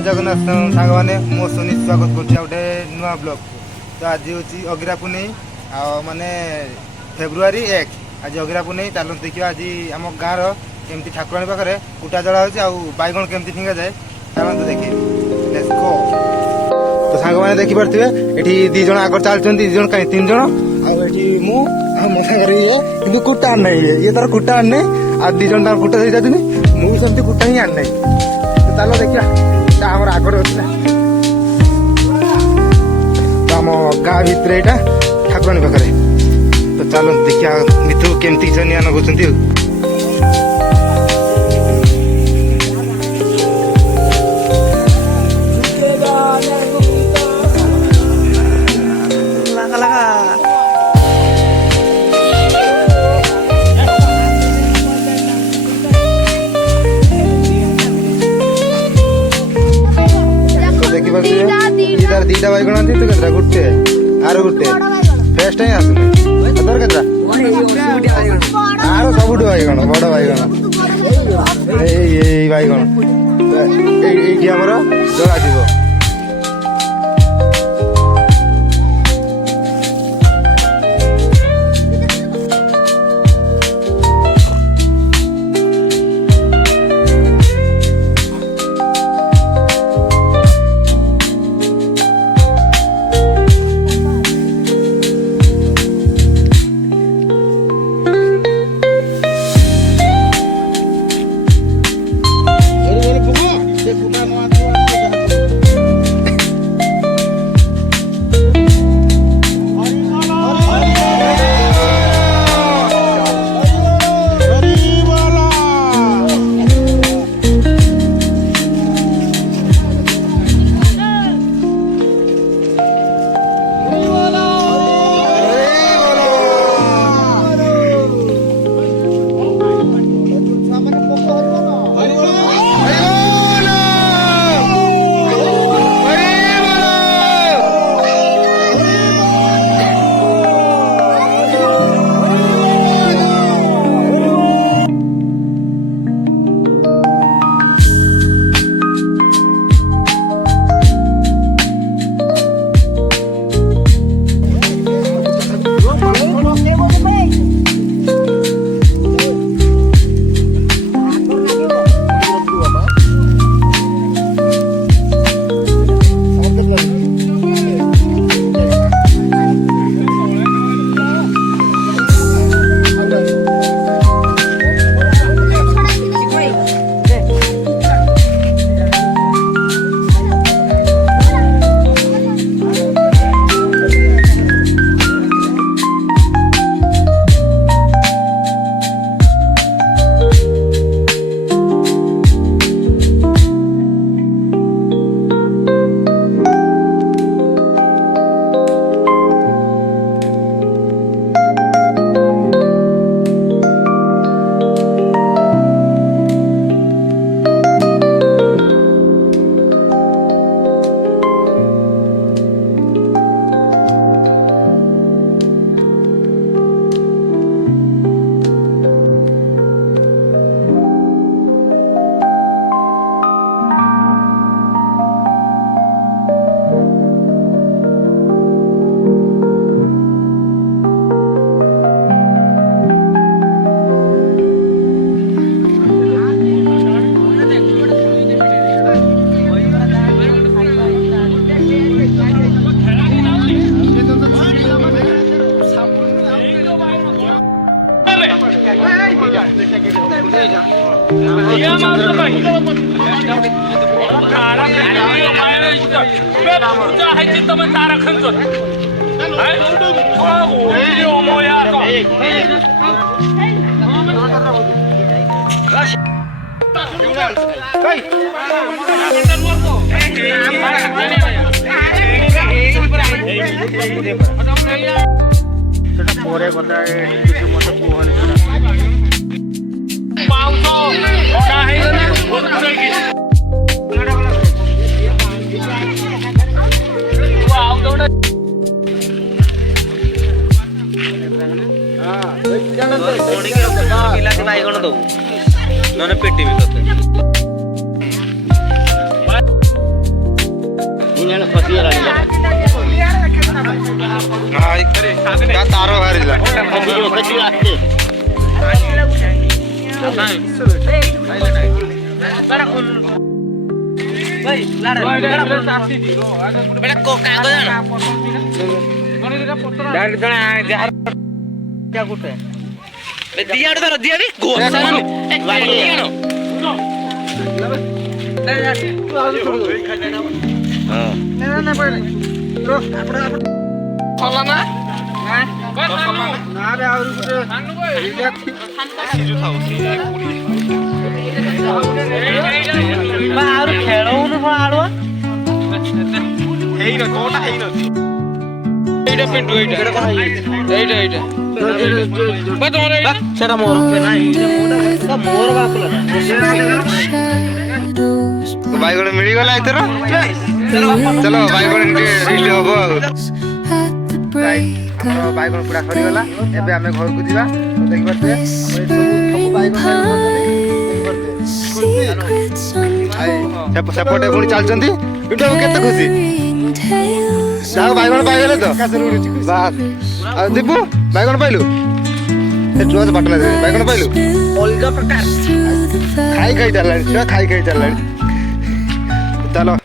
जय जगन्नाथ सांग मैंने मो सुनी स्वागत गोटे नुआ ब्लॉग तो आज हूँ अगिरा पुनी माने फेब्रुआरी 1 आज अगिरा पुनी चलो देखिए आज आम गाँव केमती ठाकुराणी पाखे कुटा जला होगण केमती फिंगा जाए चलते देखिए लेट्स गो। तो सांग मैंने देखिपे ये दी जन आगे चलते दी जन कहीं 3 जन आगे कुटा आना ये तार कुटा आने आ दी जन कुटा दे जाती मुझे कुटा ही आना तो चलो देखिए आम आगे अच्छे तो आम गाँ भितर यहाँ ठाकुराणी पाखे तो चलो देखिए भितर केमती निया नगुंट दीटा बैगण थी तू केतरा गुटे आर गुटे फेस्ट ही आसुनी तोर केतरा आर सबुठ बैगण बड़ बैगण बैगण ये आमर जला जीव बाइगण दबू नने पेटी भी करते ଭାଇ ତା ତାର ବାହାରିଲା ବାଇଗଣ ମିଳିଗଲା ଏଥର ଚଲ ବାଇଗଣ ରିଲ ହବ ଆଉ ବାଇଗଣ ପୁରା ସରିଗଲା ଏବେ ଆମେ ଘରକୁ ଯିବା ଦେଖିପାରୁଛେ ସେପଟେ ପୁଣି ଚାଲୁଛନ୍ତି କେତେ ଖୁସି ଯାହା ବାଇଗଣ ପାଇଗଲେ ତ ବାସ୍ ଆଉ ଦୀପୁ ବାଇଗଣ ପାଇଲୁ ବାଟ ବାଇଗଣ ପାଇଲୁ ଅଲଗା ପ୍ରକାର ଖାଇ ଚାଲିଲାଣି ଛୁଆ ଖାଇ ଚାଲିଲାଣି ଚାଲ